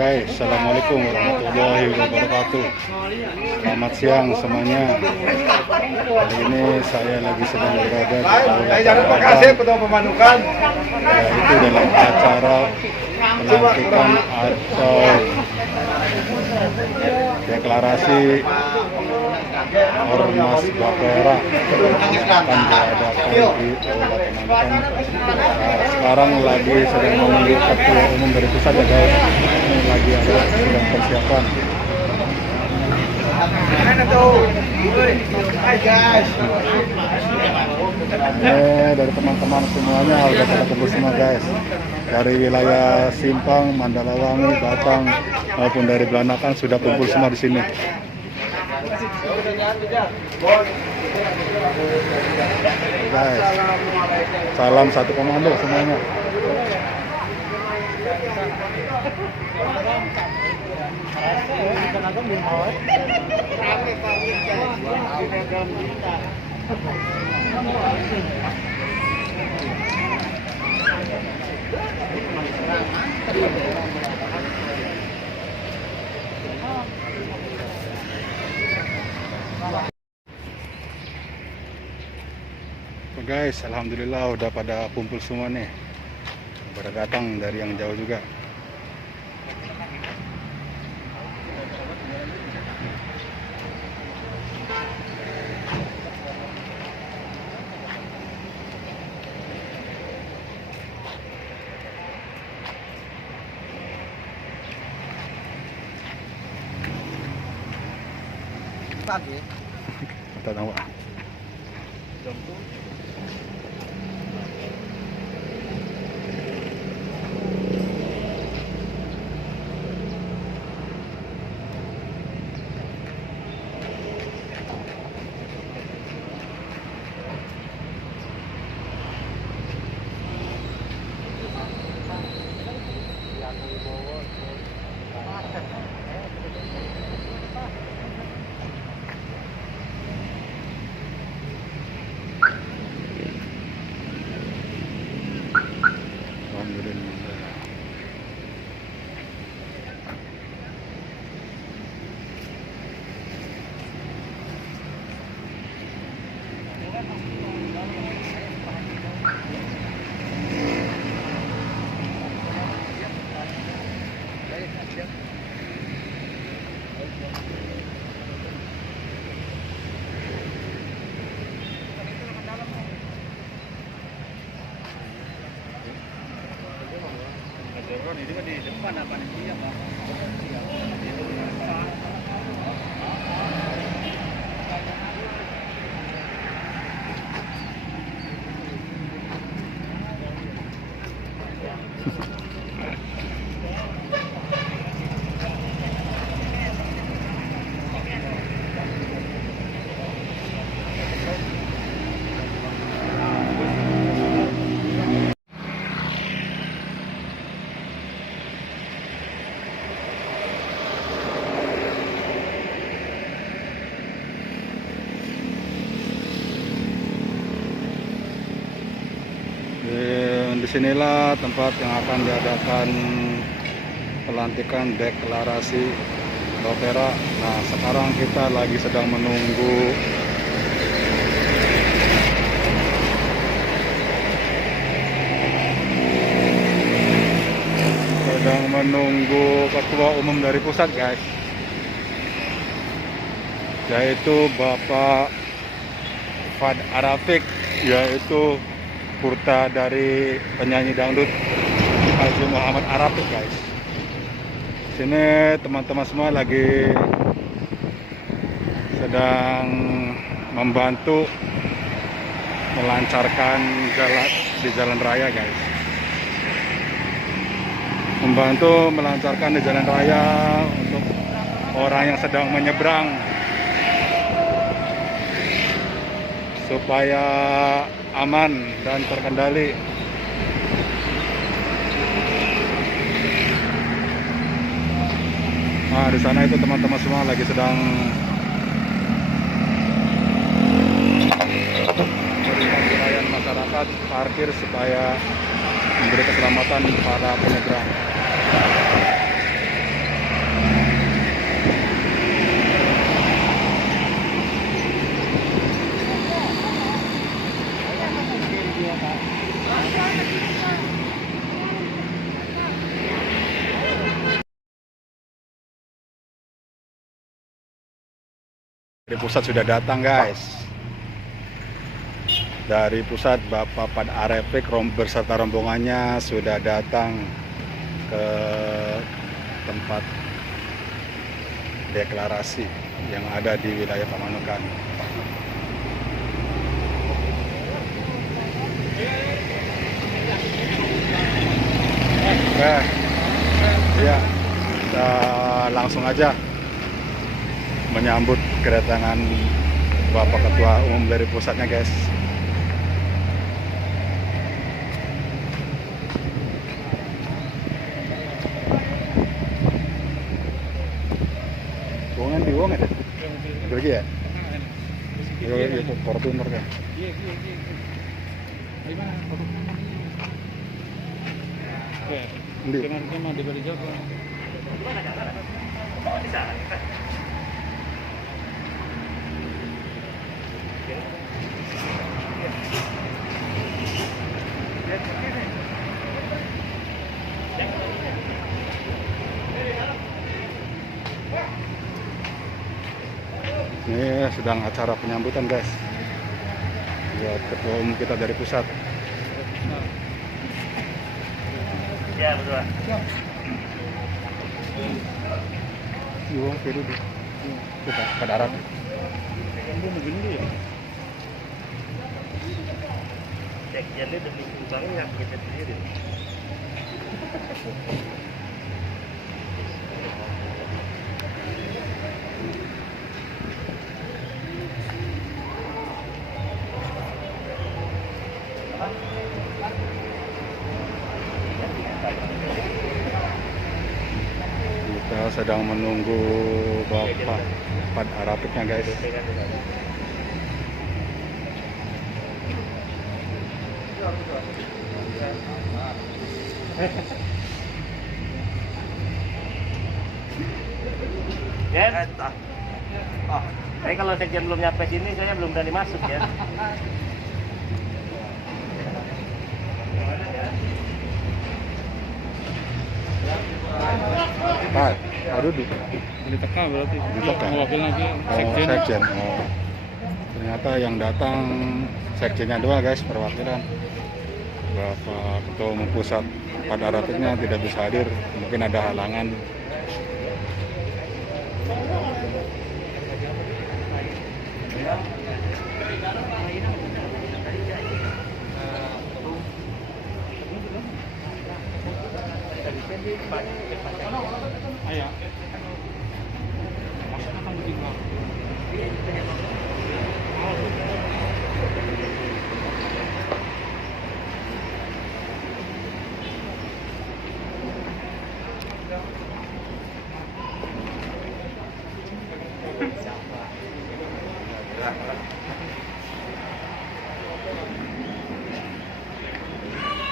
Guys, assalamualaikum warahmatullahi wabarakatuh. Selamat siang semuanya. Hari ini saya lagi sedang berada di Terima kasih ketua pemanukan. yaitu dalam acara pelantikan atau deklarasi Ormas Bapera akan diadakan di Kabupaten Mamukan. Sekarang lagi sedang menunggu ketua umum dari pusat ya guys. Ini lagi ada sedang persiapan. Hai guys. Dari teman-teman semuanya udah pada kumpul semua guys. Dari wilayah Simpang, Mandalawangi, Batang maupun dari Belanakan sudah kumpul semua di sini. Guys, salam satu komando semuanya. Guys, alhamdulillah udah pada kumpul semua nih. Pada datang dari yang jauh juga. Kita tahu. Ini kan di depan apa nih? Iya, Pak. Disinilah tempat yang akan diadakan pelantikan deklarasi Bapera. Nah, sekarang kita lagi sedang menunggu ketua umum dari pusat guys, yaitu Bapak Fad Arafik, yaitu Kurta dari penyanyi dangdut Haji Muhammad Arafik guys. Sini teman-teman semua lagi sedang membantu melancarkan di jalan raya guys. Membantu melancarkan di jalan raya untuk orang yang sedang menyeberang supaya aman dan terkendali. Nah, di sana itu teman-teman semua lagi sedang memberikan uraian masyarakat parkir supaya memberi keselamatan para penyeberang. Dari pusat sudah datang guys. Dari pusat Bapak Pad Arepik beserta rombongannya sudah datang ke tempat deklarasi yang ada di wilayah Pamanukan. Oke, ya, kita langsung aja menyambut kedatangan Bapak Ketua Umum dari pusatnya guys. Buangan di uang ada? Lagi ya? Iya, Fortuner kan? Iya. Gimana? Oke. Dengan tema diberi jawab. Ini sedang acara penyambutan guys buat ketua umum kita dari pusat. Ya betul. Iwang kiri di kita ke darat. Kamu begini ya? Sekjennya demi tumbangnya kita sendiri. Kita sedang menunggu Bapak Pad Arepiknya guys. Ya. Oh, saya kalau sekjen belum nyampe sini saya belum berani masuk ya. Pak, aduh di Diteka berarti. Diteka. Mewakil lagi oh, sekjen. sekjen. Oh. Ternyata yang datang sekjennya doang guys, perwakilan. Bapak Ketua Umum Pusat Pad Arepiknya tidak bisa hadir, mungkin ada halangan. Ayo. Masuknya kan begitu.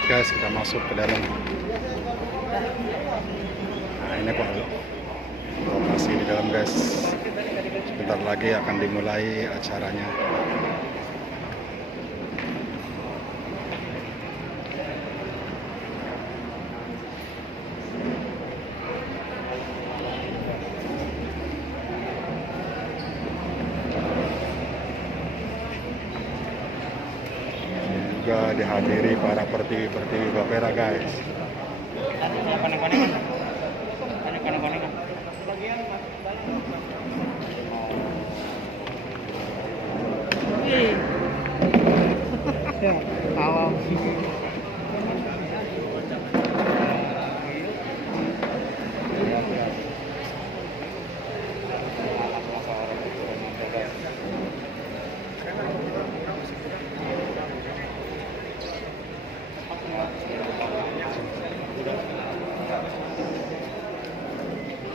Guys, kita masuk ke dalam. Nah, ini Pak lokasi di dalam guys. Sebentar lagi akan dimulai acaranya. Juga dihadiri para pertiwi-pertiwi Bapera guys. Awam.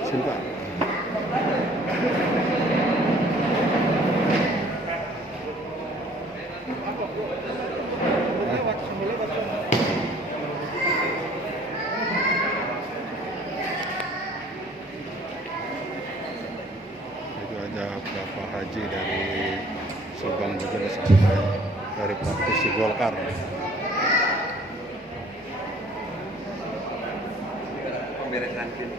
Sini Pak. Itu ada Bapak Haji dari Subang juga sampai dari praktisi Golkar. Pemberesan sini.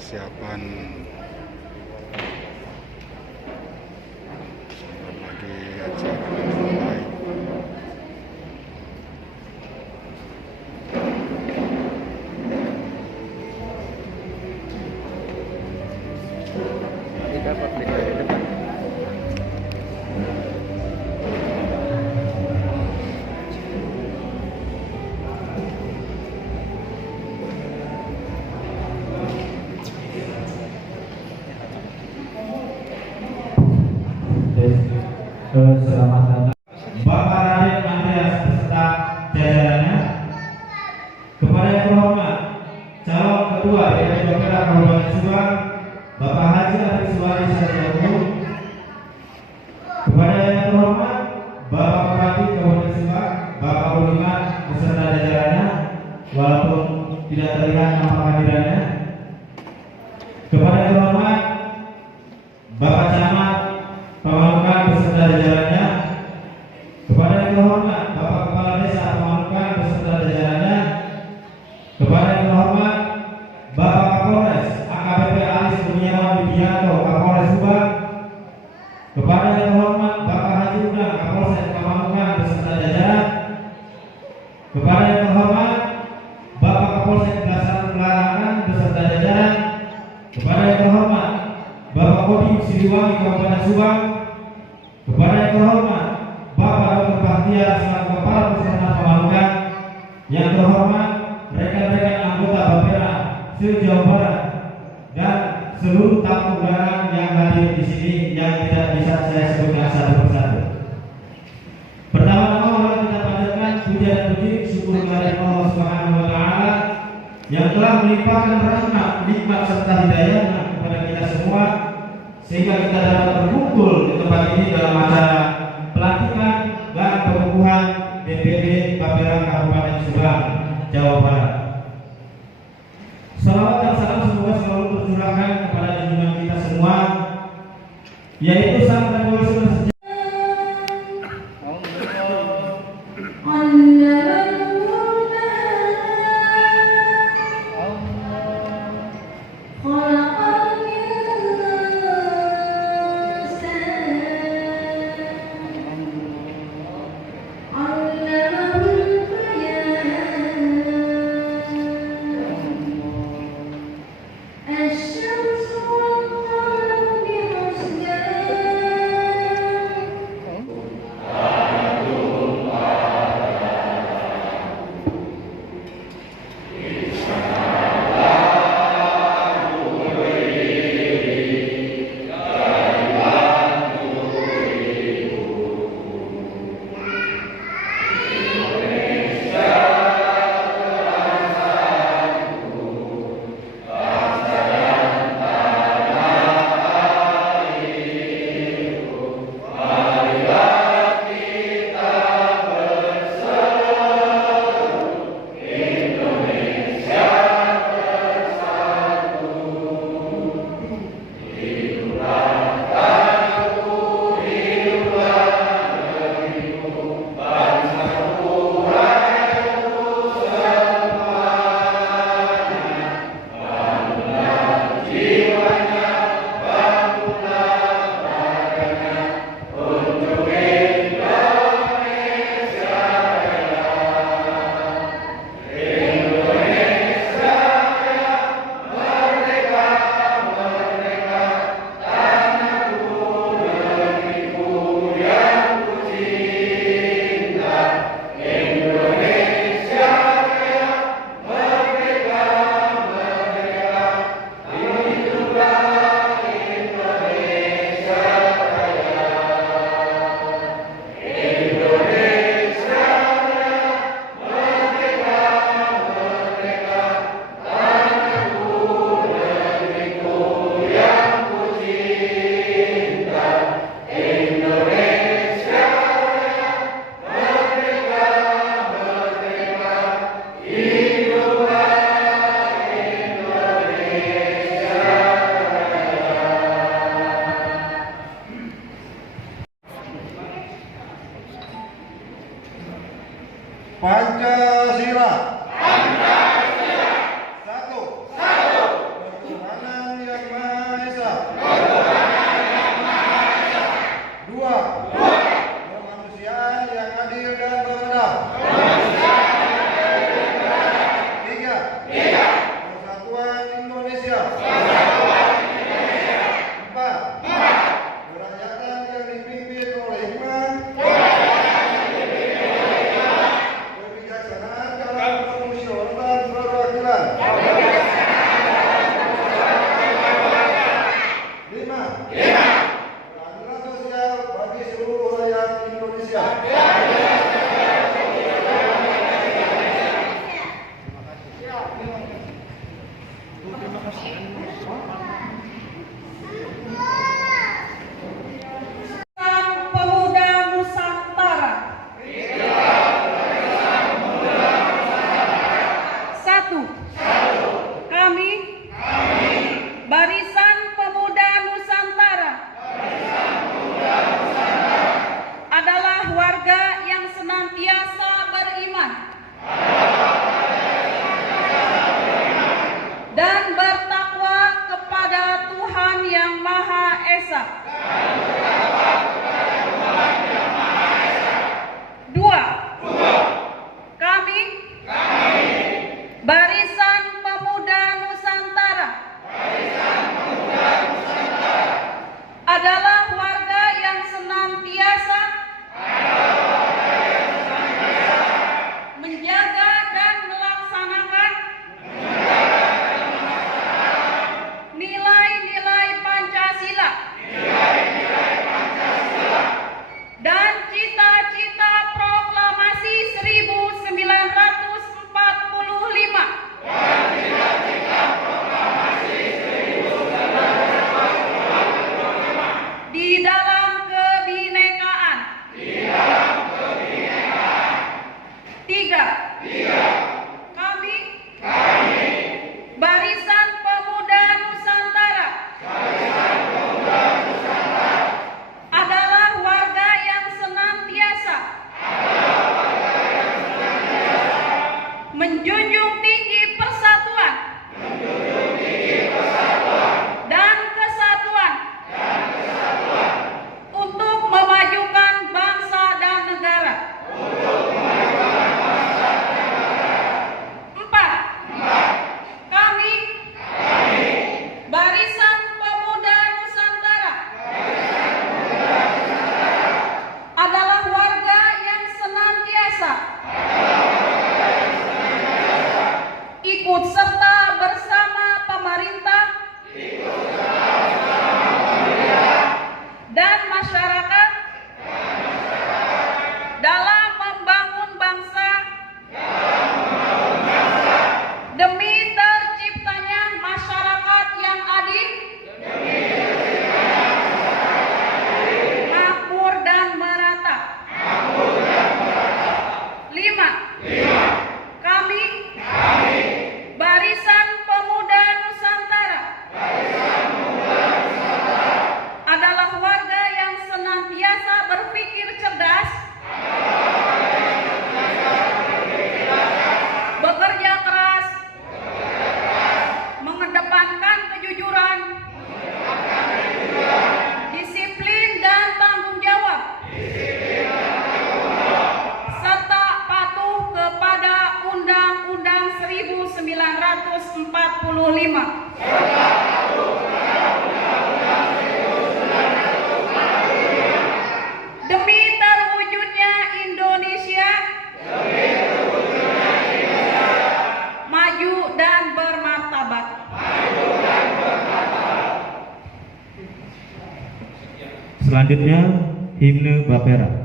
persiapan sebentar lagi acara mulai. Dapat di depan. Selamat datang Bapak Raden Andreas beserta jajarannya. Kepada yang terhormat calon ketua DPD Bapeda Kabupaten Subang Bapak Haji Arif Suwari Sarjana. Kepada yang terhormat Bapak Bupati Kabupaten Subang Bapak Budiman beserta jajarannya, walaupun tidak terlihat nama kehadirannya. Kepada yang terhormat Bapak Camat Pamanukan beserta jajarannya. Kepada yang terhormat Bapak Kepala Desa Pamanukan beserta jajarannya. Kepada yang terhormat Bapak Kapolres AKBP Alis Kurniawan Widianto Kapolres Subang. Kepada yang terhormat Bapak Haji Udang Kapolsek Pamanukan beserta jajaran. Kepada yang terhormat Bapak Kapolsek Dasar Pelarangan beserta jajaran. Kepada yang terhormat Bapak Kodim Siliwangi Kabupaten Subang. Kepada yang terhormat Bapak Dr. Bahtiar selaku Kepala Puskesmas Pamanukan. Yang terhormat rekan-rekan anggota Bapeda se-Jawa Barat dan seluruh tamu undangan yang hadir di sini yang tidak bisa saya sebutkan satu persatu. Pertama-tama mari kita panjatkan puja dan puji syukur kepada Allah Subhanahu wa taala yang telah melimpahkan rahmat, nikmat serta hidayahnya kepada kita semua sehingga kita dapat berkumpul di tempat ini dalam acara pelantikan dan pengukuhan DPD Bapeda Kabupaten Subang, Jawa Barat. Salawat dan salam semoga selalu tercurahkan kepada junjungan kita semua, yaitu sang revolusioner sejarah. Pancasila. Pancasila. Satu. Satu. Perjuangan Dua, kami, Barisan Pemuda Nusantara, adalah warga yang senantiasa menjaga dan melaksanakan nilai-nilai Pancasila dan cita-cita proklamasi 1945 di dalam kebinekaan. Tiga, kami, Barisan Pemuda Nusantara, adalah warga yang senantiasa menjunjung tinggi persatuan dan kesatuan untuk memajukan bangsa dan negara. Empat, kami, Barisan Pemuda Nusantara, adalah warga yang senantiasa ikut serta bersama pemerintah dan masyarakat dalam membangun bangsa demi terciptanya masyarakat yang adil, makmur dan merata. Lima, kami, Barisan Pemuda Nusantara, adalah warga yang senantiasa berpikir cerdas, bekerja keras, mengedepankan kejujuran, disiplin dan tanggung jawab, serta patuh kepada Undang-Undang 1945 demi terwujudnya Indonesia maju dan bermartabat. Selanjutnya himne Bapera.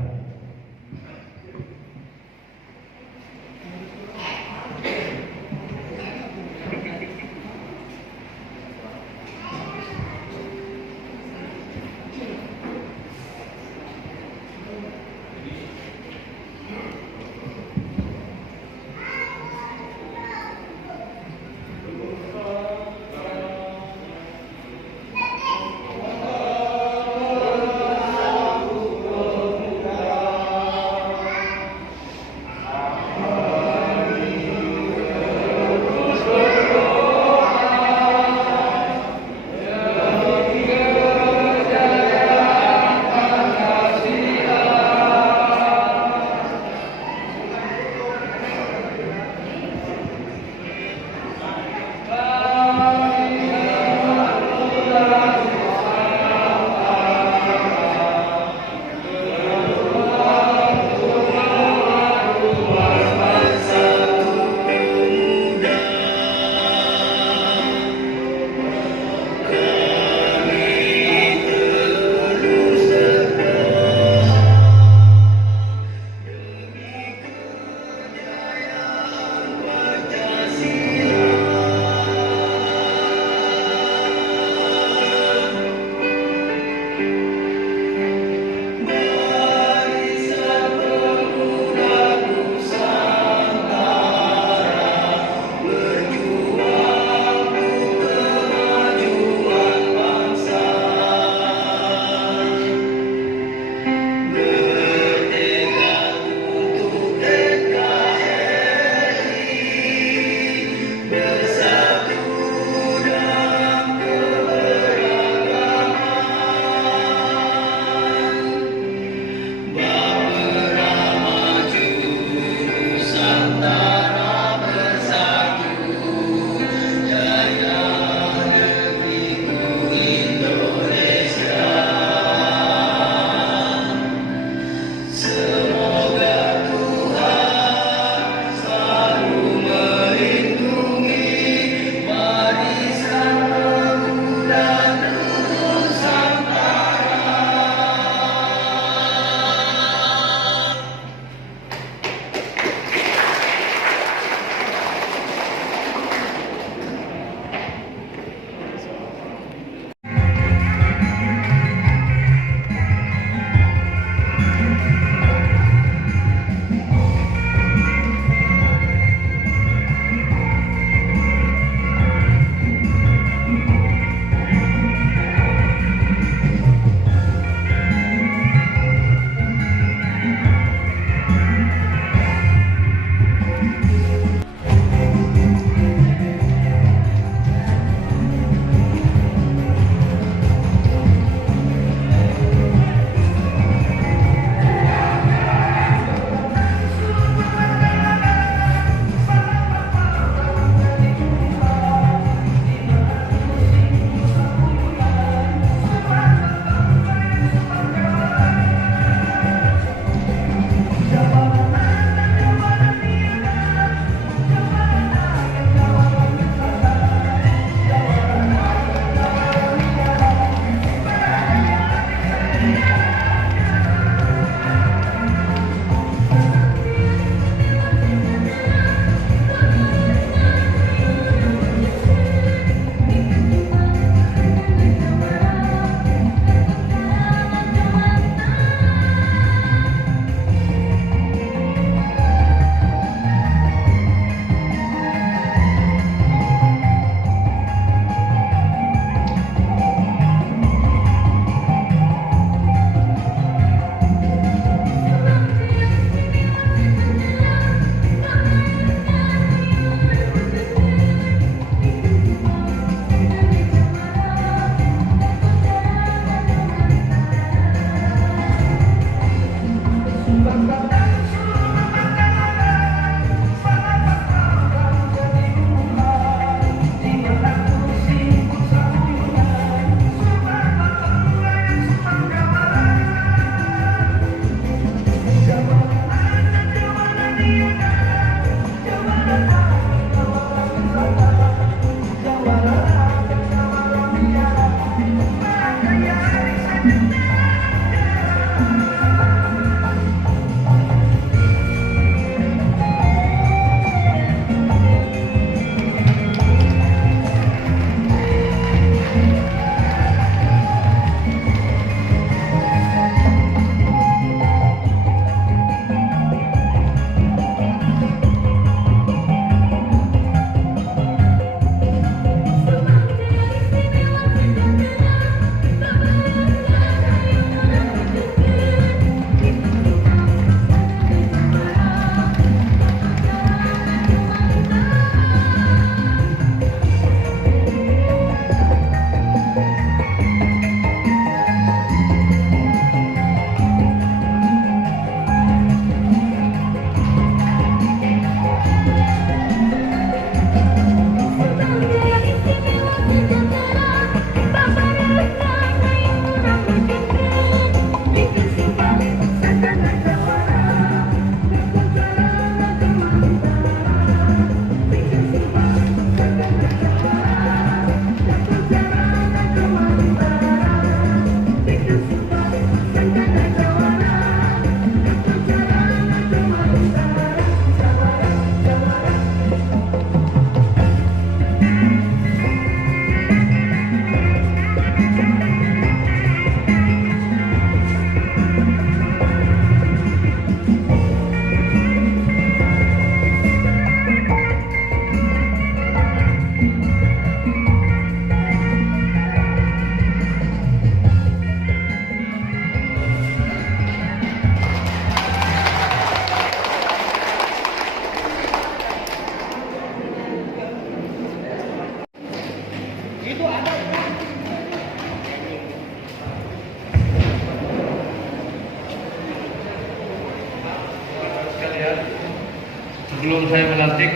Sebelum saya melantik,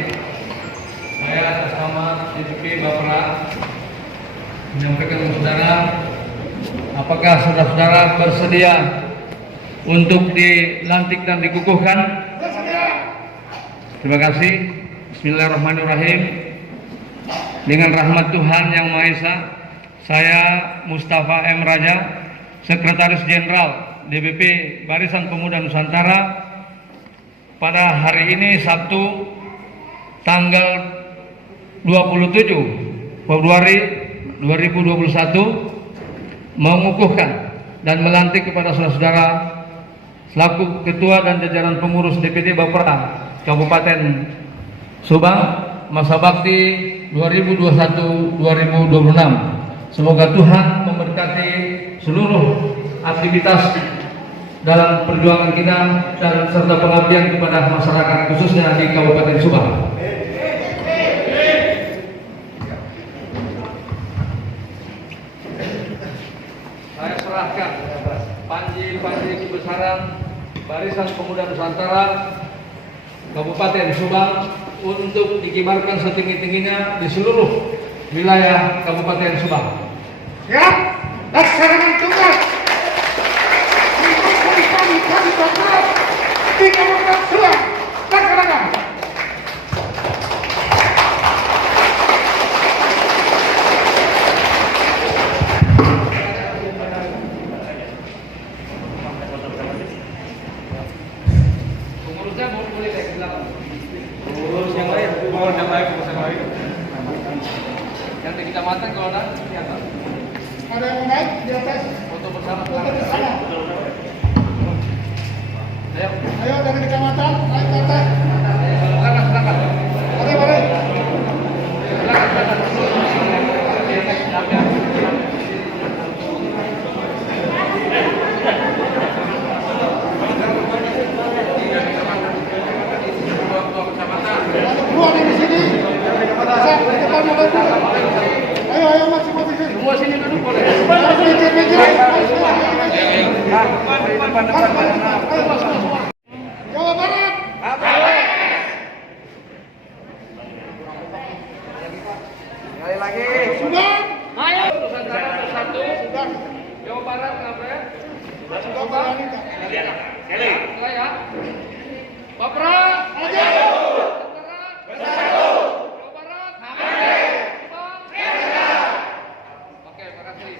saya atas nama DPP Bapera menyampaikan kepada saudara, apakah saudara-saudara bersedia untuk dilantik dan dikukuhkan? Terima kasih. Bismillahirrahmanirrahim. Dengan rahmat Tuhan Yang Maha Esa, saya Mustafa M. Raja, Sekretaris Jenderal DPP Barisan Pemuda Nusantara, pada hari ini Sabtu tanggal 27 Februari 2021 mengukuhkan dan melantik kepada saudara-saudara selaku Ketua dan jajaran pengurus DPD Bapera Kabupaten Subang masa bakti 2021-2026. Semoga Tuhan memberkati seluruh aktivitas dalam perjuangan kita dan serta pengabdian kepada masyarakat khususnya di Kabupaten Subang. Saya serahkan panji kebesaran Barisan Pemuda Nusantara Kabupaten Subang untuk dikibarkan setinggi-tingginya di seluruh wilayah Kabupaten Subang. Siap, laksanakan tugas untuk mencari kami Bapera di Kabupaten Subang. Laksanakan. Pengurusnya boleh ke belakang. Pengurus yang lain, pengurus yang lain. Yang di kecamatan kalau ada di atas. Ada yang naik di atas. Foto bersama. Foto bersama. Ayo. Ayo dari kecamatan naik ke atas. Silakan. Boleh. Keluar di sini. Bisa depan mobil. Ayo masuk posisi. Semua sini duduk boleh. Jawa Barat. Sekali lagi. Subang. Nusantara bersatu. Jawa Barat kenapa ya? Sudah berani tak? Setelah ya. Bapera. Aja. Jawa Barat. Subang. Oke, makasih.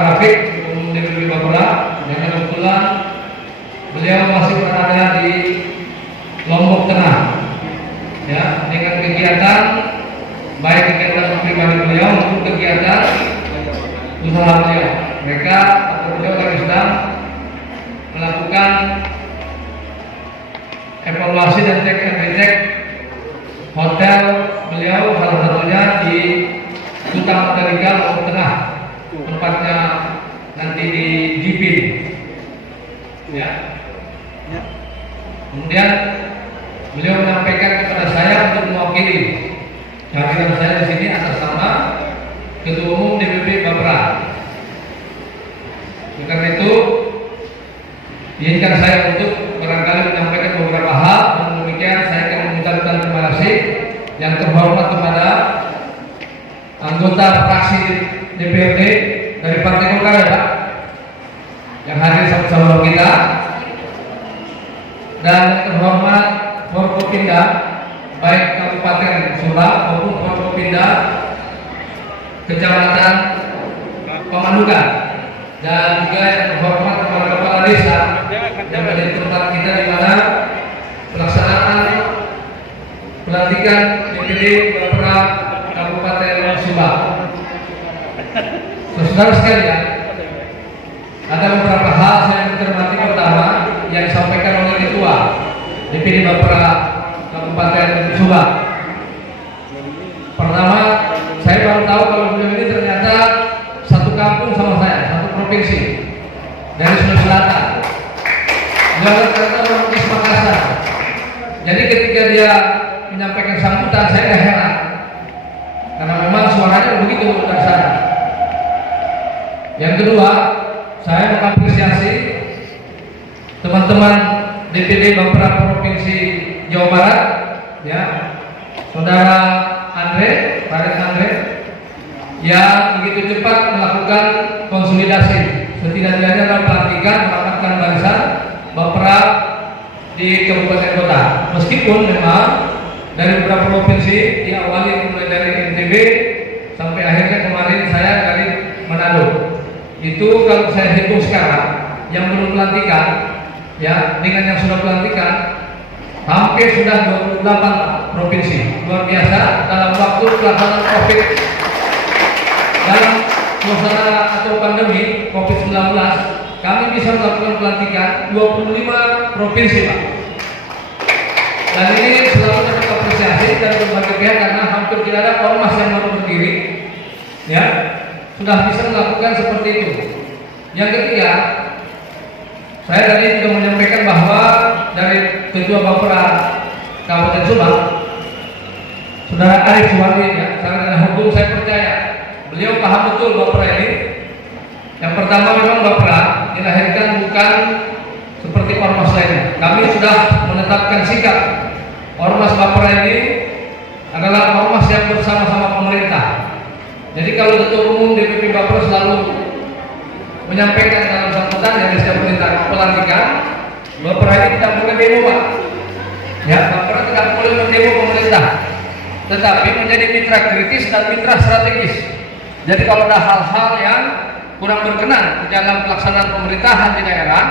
Rafiq, Umum DPP Bapera, dan kebetulan beliau masih berada di Lombok Tengah, ya, dengan kegiatan baik kegiatan pribadi beliau maupun kegiatan usaha beliau. Mereka atau beliau lagi sedang melakukan evaluasi dan cek and recheck hotel beliau, salah satunya di Kuta Mandalika, Lombok Tengah, tempatnya nanti di Jipin, ya. Kemudian beliau menyampaikan kepada saya untuk mewakili kehadiran saya di sini atas nama Ketua Umum DPP Bapera. Karena itu izinkan saya untuk barangkali menyampaikan beberapa hal. Dan demikian saya akan mengucapkan terima kasih yang terhormat kepada anggota fraksi DPRD dari Partai Golkar, ya Pak, yang hadir sama-sama kita, dan yang terhormat Forkopimda baik Kabupaten Subang maupun Forkopimda Kecamatan Pamanukan, dan juga yang terhormat kepada kepala desa yang menjadi tempat kita di mana pelaksanaan pelantikan DPD Bapera Kabupaten Subang. Saudara sekalian, ada beberapa hal saya mencermati. Pertama, yang disampaikan oleh Ketua DPD Bapera Kabupaten Subang. Pertama, saya baru tahu kalau beliau ini ternyata satu kampung sama saya, satu provinsi, dari Sulawesi Selatan. Beliau ternyata orang di Makassar. Jadi ketika dia menyampaikan sambutan, saya tidak heran, karena memang suaranya begitu dari sana. Yang kedua, saya mengapresiasi teman-teman DPD Bapera Provinsi Jawa Barat, ya, Saudara Farid Andre, yang begitu cepat melakukan konsolidasi setidak-tidaknya dalam pelantikan merapatkan barisan Bapera di kabupaten kota. Meskipun memang dari beberapa provinsi diawali mulai dari NTB sampai akhirnya kemarin saya dari Manado. Itu kalau saya hitung sekarang yang belum pelantikan, ya, dengan yang sudah pelantikan hampir sudah 28 provinsi. Luar biasa dalam waktu pelaksanaan COVID, dalam suasana atau pandemi COVID-19, kami bisa melakukan pelantikan 25 provinsi, Pak. Dan ini selalu dapat apresiasi dari berbagai pihak karena hampir tidak ada ormas yang baru berdiri, ya, sudah bisa melakukan seperti itu. Yang ketiga, saya tadi juga menyampaikan bahwa dari Ketua Bapera Kabupaten Subang, Saudara Arif Suwardi, ya, sarjana hukum, saya percaya beliau paham betul Bapera ini. Yang pertama, memang Bapera dilahirkan bukan seperti ormas lainnya. Kami sudah menetapkan sikap ormas Bapera ini adalah ormas yang bersama-sama pemerintah. Jadi kalau Ketua Umum DPP Bapera selalu menyampaikan dalam sambutan yang setiap perintah pelantikan, Bapera ini tidak boleh demo, Pak. Ya, Bapera tidak boleh mendemo pemerintah, tetapi menjadi mitra kritis dan mitra strategis. Jadi kalau ada hal-hal yang kurang berkenan di dalam pelaksanaan pemerintahan di daerah,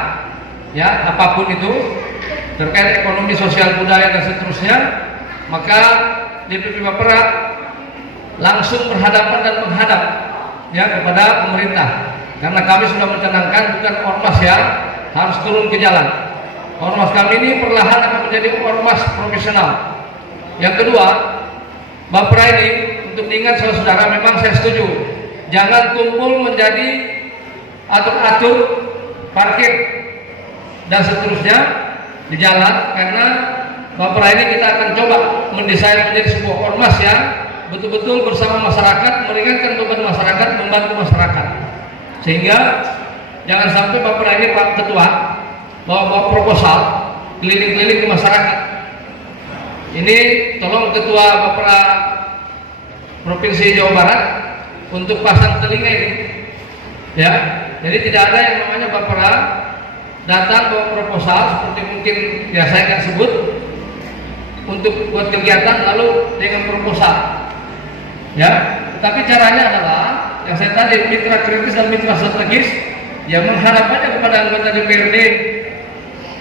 ya, apapun itu terkait ekonomi, sosial, budaya dan seterusnya, maka DPP Bapera langsung berhadapan dan menghadap, ya, kepada pemerintah. Karena kami sudah mencanangkan bukan ormas yang harus turun ke jalan. Ormas kami ini perlahan akan menjadi ormas profesional. Yang kedua, Bapera ini untuk diingat saudara, memang saya setuju, jangan kumpul menjadi atur-atur parkir dan seterusnya di jalan, karena Bapera ini kita akan coba mendesain menjadi sebuah ormas yang betul-betul bersama masyarakat, meringankan beban masyarakat, membantu masyarakat. Sehingga jangan sampai Bapera ini, Pak Ketua, bawa proposal keliling-keliling ke masyarakat. Ini tolong Ketua Bapera Provinsi Jawa Barat untuk pasang telinga ini, ya. Jadi tidak ada yang namanya Bapera datang bawa proposal seperti mungkin ya saya akan sebut untuk buat kegiatan lalu dengan proposal, ya. Tapi caranya adalah yang saya tadi mitra kritis dan mitra strategis yang mengharapannya kepada anggota DPRD,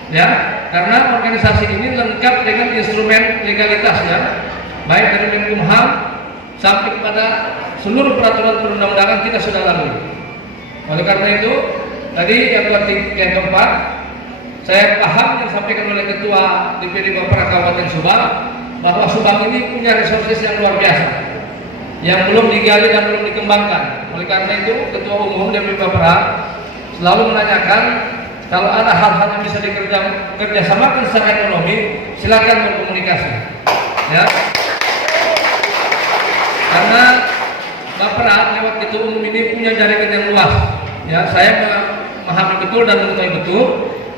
ya, karena organisasi ini lengkap dengan instrumen legalitasnya, baik dari Menkumham sampai kepada seluruh peraturan perundang-undangan kita sudah lalui. Oleh karena itu, tadi yang keempat, saya paham yang disampaikan oleh Ketua DPD Bapera Kabupaten Subang bahwa Subang ini punya resources yang luar biasa, yang belum digali dan belum dikembangkan. Oleh karena itu, Ketua Umum DPD Bapera selalu menanyakan kalau ada hal-hal yang bisa dikerjasamakan secara ekonomi, silakan berkomunikasi. Ya. Karena Bapera lewat Ketua Umum ini punya jaringan yang luas. Ya, saya memahami betul dan mengetahui betul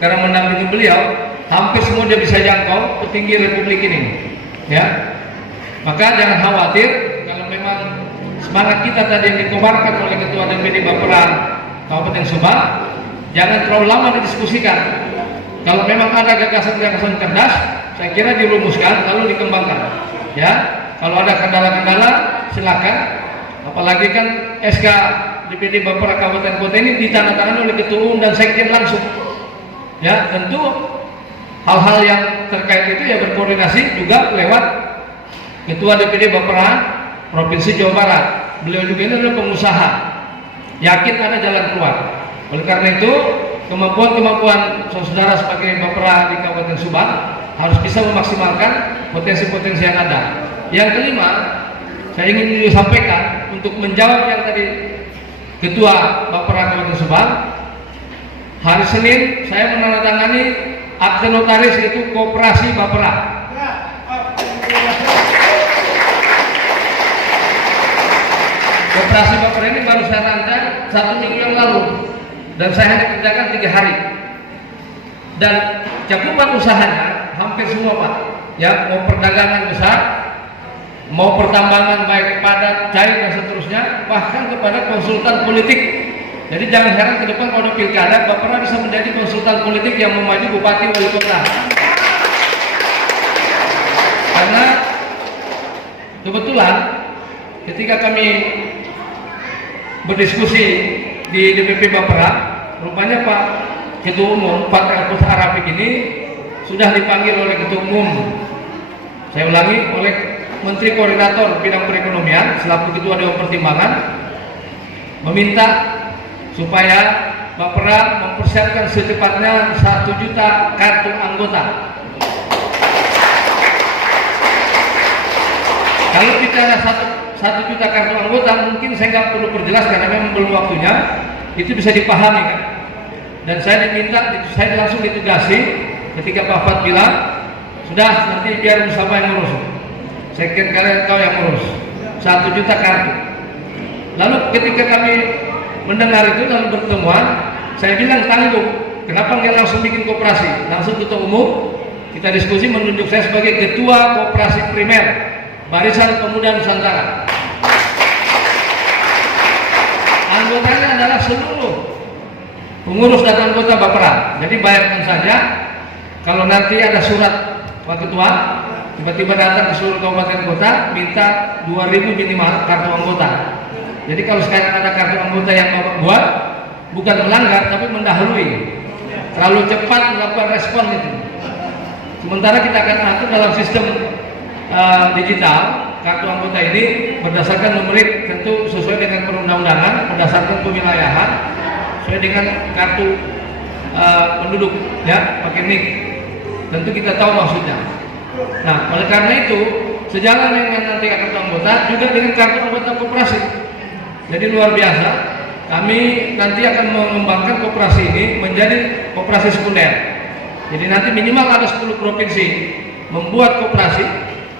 karena mendampingi beliau, hampir semua dia bisa jangkau petinggi Republik ini. Ya. Maka jangan khawatir kalau memang semangat kita tadi yang dikobarkan oleh Ketua DPD Bapera Kabupaten Subang, jangan terlalu lama didiskusikan. Kalau memang ada gagasan-gagasan cerdas, saya kira dirumuskan lalu dikembangkan. Ya, kalau ada kendala-kendala silakan. Apalagi kan SK DPD Bapera Kabupaten Kota ini ditandatangani oleh Ketua Umum dan Sekjen langsung. Ya, tentu hal-hal yang terkait itu ya berkoordinasi juga lewat Ketua DPD Bapera Provinsi Jawa Barat. Beliau juga ini adalah pengusaha, yakin ada jalan keluar. Oleh karena itu, kemampuan saudara sebagai Bapera di Kabupaten Subang harus bisa memaksimalkan potensi-potensi yang ada. Yang kelima, saya ingin sampaikan untuk menjawab yang tadi Ketua Bapera Kabupaten Subang, hari Senin saya menandatangani akte notaris yaitu Koperasi Bapera. Koperasi Bapera ini baru saya rancang 1 minggu yang lalu dan saya hanya kerjakan 3 hari. Dan cakupan usahanya hampir semua Pak. Ya, mau perdagangan besar, mau pertambangan baik padat, cair dan seterusnya, bahkan kepada konsultan politik. Jadi jangan heran ke depan kalau ada pilkada, Bapera bisa menjadi konsultan politik yang memaju bupati wali kota. Karena kebetulan ketika kami berdiskusi di DPP Bapera, rupanya Pak Ketua Umum Pak Elpus Arafik ini sudah dipanggil oleh Ketua Umum, saya ulangi, oleh Menteri Koordinator Bidang Perekonomian selaku Ketua Dewan Pertimbangan, meminta supaya Bapera mempersiapkan secepatnya 1 juta kartu anggota. Kalau bicara 1 juta kartu anggota, mungkin saya nggak perlu perjelas karena memang belum waktunya, itu bisa dipahami kan. Dan saya diminta, saya langsung ditugasi ketika Pak Fat bilang, sudah nanti biar Musabah yang ngurus, sekjen kalian kau yang ngurus 1 juta kartu. Lalu ketika kami mendengar itu lalu bertemuan, saya bilang tanggung, kenapa nggak langsung bikin koperasi? Langsung Ketua Umum kita diskusi menunjuk saya sebagai Ketua Koperasi Primer Barisan Pemuda Nusantara. Anggotanya adalah seluruh pengurus dan anggota Bapera. Jadi bayangkan saja kalau nanti ada surat Pak Ketua tiba-tiba datang ke seluruh kabupaten kota minta 2.000 minimal kartu anggota. Jadi kalau sekarang ada kartu anggota yang Bapak buat, bukan melanggar tapi mendahului, terlalu cepat melakukan respon itu. Sementara kita akan atur dalam sistem digital kartu anggota ini berdasarkan numerik, tentu sesuai dengan perundang-undangan, berdasarkan kewilayahan, sesuai dengan kartu penduduk, ya, pakai NIK. Tentu kita tahu maksudnya. Nah, oleh karena itu sejalan dengan nanti kartu anggota juga dengan kartu anggota koperasi. Jadi luar biasa, kami nanti akan mengembangkan koperasi ini menjadi koperasi sekunder. Jadi nanti minimal ada 10 provinsi membuat koperasi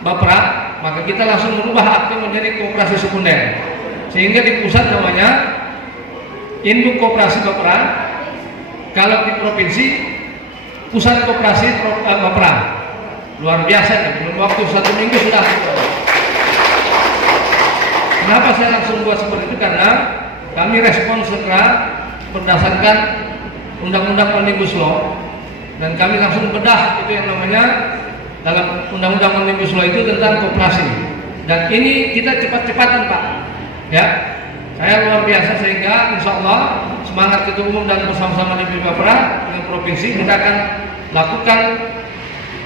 Bapera, maka kita langsung merubah akte menjadi koperasi sekunder. Sehingga di pusat namanya Induk Koperasi Bapera, kalau di provinsi Pusat Koperasi Bapera. Luar biasa kan, belum waktu 1 minggu sudah. Kenapa saya langsung buat seperti itu? Karena kami respon segera berdasarkan Undang-Undang Omnibus Law, dan kami langsung bedah itu yang namanya dalam Undang-Undang Omnibus Law itu tentang koperasi. Dan ini kita cepat-cepatan Pak, ya. Saya luar biasa, sehingga insya Allah semangat Ketua Umum dan bersama-sama DPD Bapra dengan provinsi kita akan lakukan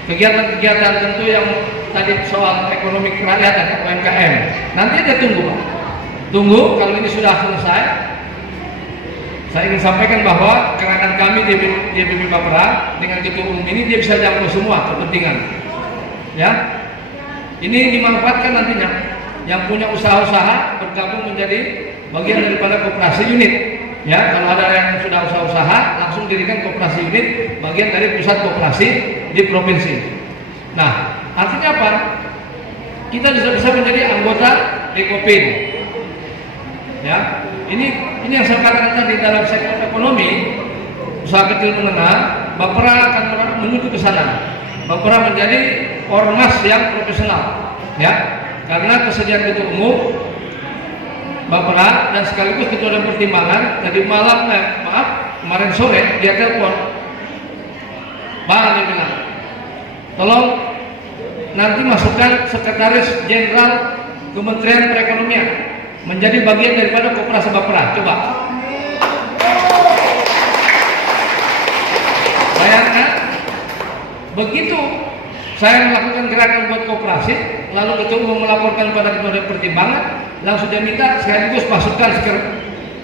kegiatan-kegiatan tentu yang tadi soal ekonomi kerakyatan, UMKM. Nanti aja tunggu Pak. Tunggu, kalau ini sudah selesai, saya ingin sampaikan bahwa gerakan kami di DPD Bapra dengan Ketua Umum ini dia bisa jangkau semua kepentingan. Ya, ini dimanfaatkan nantinya yang punya usaha-usaha bergabung menjadi bagian daripada koperasi unit. Ya, kalau ada yang sudah usaha-usaha langsung dirikan koperasi unit bagian dari pusat koperasi di provinsi. Nah, artinya apa? Kita bisa menjadi anggota Dekopin. Ya, ini yang saya katakan tadi dalam sektor ekonomi usaha kecil menengah, Bapra akan menuju ke sana. Bapra menjadi ormas yang profesional. Ya, karena kesediaan Ketua Umum Bapra dan sekaligus Ketua dan Pertimbangan tadi malam, kemarin sore dia telepon, Bang, dia bilang, tolong nanti masukkan Sekretaris Jenderal Kementerian Perekonomian menjadi bagian daripada Koperasi Bapra. Coba bayangkan, begitu saya melakukan gerakan buat koperasi, lalu Ketua Umum melaporkan pada Ketua dan Pertimbangan, langsung dia minta sekaligus masukkan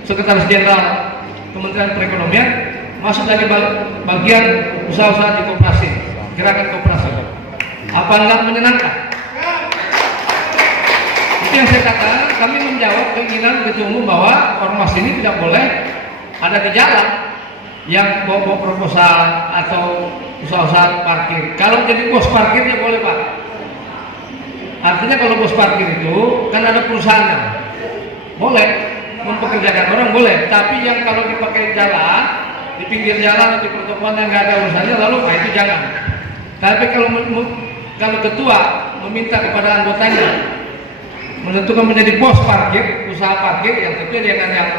Sekretaris Jenderal Kementerian Perekonomian masuk dari bagian usaha-usaha di koperasi, gerakan koperasi. Apa enggak menyenangkan? Itu yang saya katakan, kami menjawab keinginan Ketua Umum bahwa ormas ini tidak boleh ada di jalan yang bawa proposal atau usaha-usaha parkir. Kalau jadi bos parkirnya boleh Pak. Artinya kalau bos parkir itu kan ada perusahaannya, boleh mempekerjakan orang, boleh. Tapi yang kalau dipakai jalan, di pinggir jalan, di pertokoan yang nggak ada urusannya, lalu itu jangan. Tapi kalau ketua meminta kepada anggotanya menentukan menjadi bos parkir, usaha parkir, yang tentunya dengan yang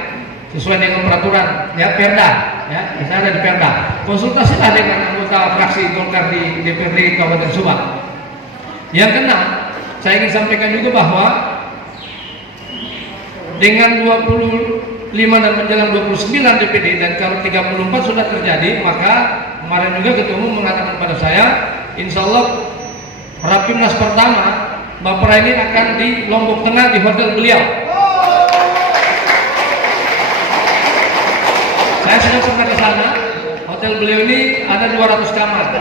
sesuai dengan peraturan ya Perda, ya misalnya ada di Perda, konsultasilah dengan anggota fraksi Golkar di DPRD Kabupaten Subang. Yang keenam, saya ingin sampaikan juga bahwa dengan 25 dan menjelang 29 DPD dan kalau 34 sudah terjadi, maka kemarin juga Ketua Umum mengatakan pada saya, insya Allah Rapimnas pertama Bapra ini akan di Lombok Tengah di hotel beliau. Saya sudah pernah ke sana. Hotel beliau ini ada 200 kamar.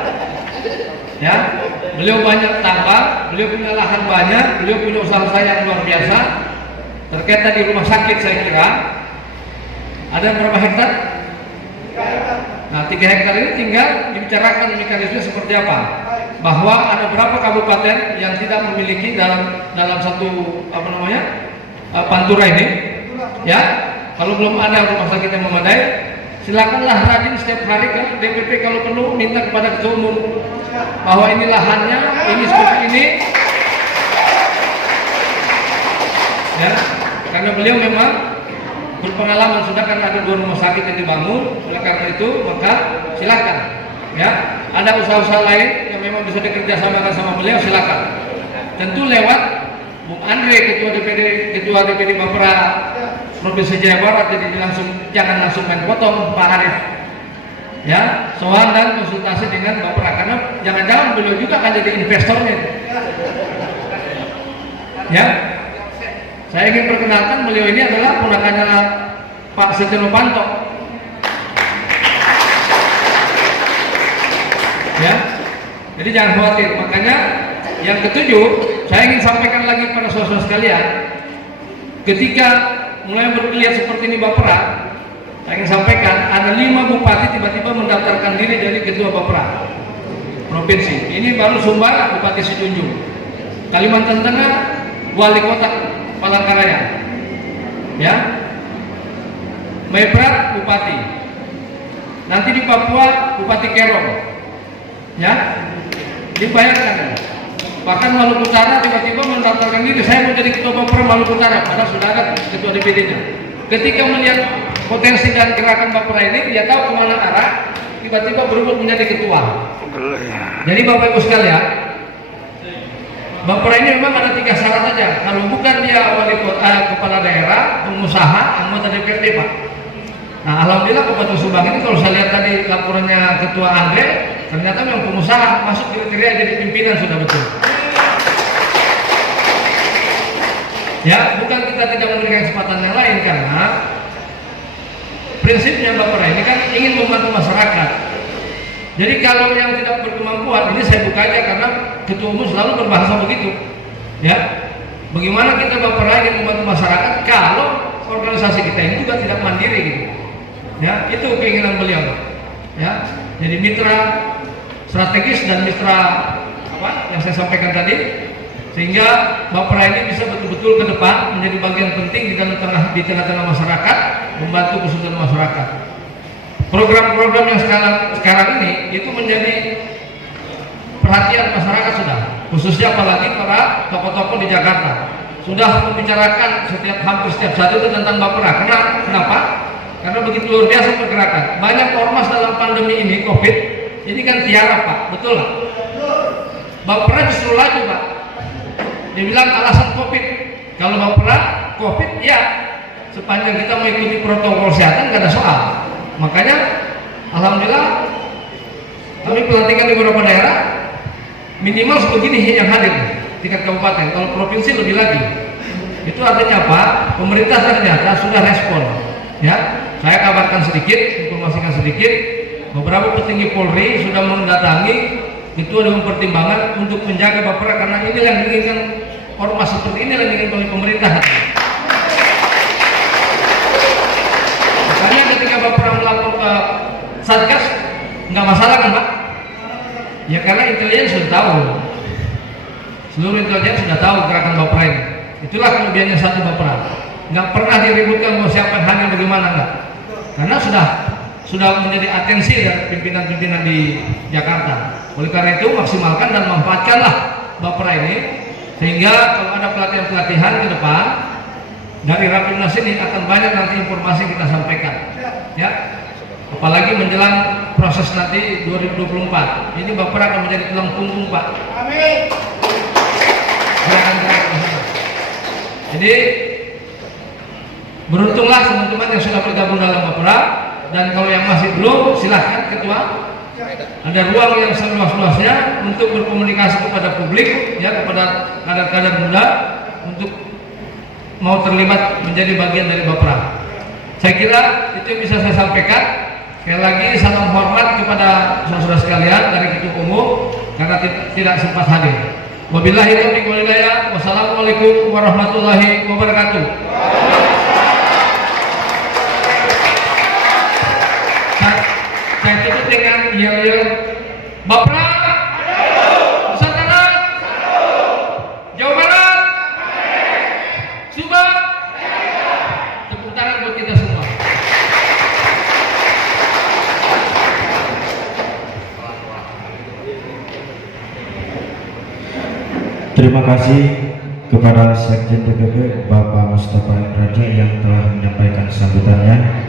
Ya, beliau banyak tambang, beliau punya lahan banyak, beliau punya usaha-usaha yang luar biasa. Terkait tadi rumah sakit saya kira ada berapa hektar? Nah, 3 hektar ini tinggal dibicarakan mekanisme seperti apa. Bahwa ada berapa kabupaten yang tidak memiliki dalam satu pantura ini, ya. Kalau belum ada rumah sakit yang memadai, silakanlah rajin setiap hari ke DPP kalau perlu minta kepada Ketua Umum bahwa ini lahannya, ini seperti ini, ya. Karena beliau memang berpengalaman sudah kan ada 2 rumah sakit yang dibangun, oleh karena itu maka silakan, ya. Ada usaha-usaha lain yang memang bisa dikerjasamakan sama beliau, silakan. Tentu lewat Bung Andre, Ketua DPD Bapra Provinsi Jawa Barat, jadi jangan langsung main potong Pak Arif, ya, soal dan konsultasi dengan Bapra, karena jangan-jangan beliau juga akan jadi investornya, ya. Saya ingin perkenalkan beliau ini adalah ponakannya Pak Setia Novanto, ya. Jadi jangan khawatir. Makanya yang ketujuh, saya ingin sampaikan lagi pada saudara sekalian, ketika mulai bergeliat seperti ini Bapra, saya ingin sampaikan ada 5 bupati tiba-tiba mendaftarkan diri jadi ketua Bapra provinsi. Ini baru Sumbar, Bupati Situjung. Kalimantan Tengah, Wali Kota Palangkaraya, ya. Mebrat, Bupati. Nanti di Papua, Bupati Kerong, ya. Dibayangkan, bahkan Maluku Utara tiba-tiba mendaftarkan diri, saya mau jadi ketua Bapra Maluku Utara, padahal sudah ada ketua DPD-nya. Ketika melihat potensi dan gerakan Bapra ini, dia tahu kemana arah, tiba-tiba berubah menjadi ketua. Jadi Bapak Ibu sekalian, Bapera ini memang ada 3 syarat saja. Kalau bukan dia wali kota, kepala daerah, pengusaha, anggota DPRD Pak. Nah alhamdulillah Kabupaten Subang ini kalau saya lihat tadi laporannya Ketua Andre, ternyata memang pengusaha masuk kriteria jadi pimpinan sudah betul. Ya, bukan kita tidak memberikan kesempatan yang lain karena prinsipnya Bapera ini kan ingin membantu masyarakat. Jadi kalau yang tidak berkemampuan, ini saya buka aja karena Ketua Umum selalu berbahasa begitu. Ya, bagaimana kita Bapera ingin membantu masyarakat kalau organisasi kita ini juga tidak mandiri gitu. Ya, itu keinginan beliau. Ya, jadi mitra strategis dan mitra apa yang saya sampaikan tadi. Sehingga Bapera ini bisa betul-betul ke depan menjadi bagian penting di tengah-tengah masyarakat, membantu kesulitan masyarakat. Program-program yang sekarang ini itu menjadi perhatian masyarakat sudah, khususnya apalagi para tokoh-tokoh di Jakarta sudah membicarakan hampir setiap saat itu tentang Bapera. Kenapa? Karena begitu luar biasa pergerakan. Banyak ormas dalam pandemi ini COVID, ini kan tiara Pak, betul lah. Bapera justru laju Pak. Dibilang alasan COVID. Kalau Bapera COVID ya sepanjang kita mengikuti protokol kesehatan nggak ada soal. Makanya alhamdulillah kami pelantikan di beberapa daerah minimal sebegini yang hadir tingkat kabupaten. Kalau provinsi lebih lagi. Itu artinya apa? Pemerintah ternyata sudah respon. Ya, saya kabarkan sedikit, informasikan sedikit. Beberapa petinggi Polri sudah mendatangi itu ada pertimbangan untuk menjaga Bapera karena ini yang diinginkan ormas seperti ini yang diinginkan oleh pemerintah. Makanya ketika Bapera melapor ke Satgas nggak masalah kan Pak? Ya karena intelijen sudah tahu, seluruh intelijen sudah tahu gerakan Bapera ini. Itulah kelebihannya satu Bapera. Nggak pernah diributkan mau siapa yang hadir bagaimana enggak? Karena sudah menjadi atensi dari pimpinan-pimpinan di Jakarta. Oleh karena itu maksimalkan dan manfaatkanlah Bapera ini sehingga kalau ada pelatihan-pelatihan ke depan dari Rapimnas ini akan banyak nanti informasi kita sampaikan. Ya, apalagi menjelang proses nanti 2024. Ini Bapera akan menjadi tulang punggung Pak. Amin. Gerakan-gerakan sana. Jadi beruntunglah teman-teman yang sudah bergabung dalam Bapera. Dan kalau yang masih belum, silahkan Ketua. Ada ruang yang seluas-luasnya untuk berkomunikasi kepada publik, ya kepada kader-kader muda untuk mau terlibat menjadi bagian dari Bapera. Saya kira itu yang bisa saya sampaikan. Sekali lagi salam hormat kepada saudara sekalian dari Ketua Umum karena tidak sempat hadir. Wabillahi taufiq wal hidayah. Wassalamualaikum warahmatullahi wabarakatuh. Saya tutup dengan yel-yel Bapera Nusantara, Jawa Barat, Subang. Tepuk tangan buat kita semua. Terima kasih kepada Sekjen DPP Bapak Mustafa Raja yang telah menyampaikan sambutannya.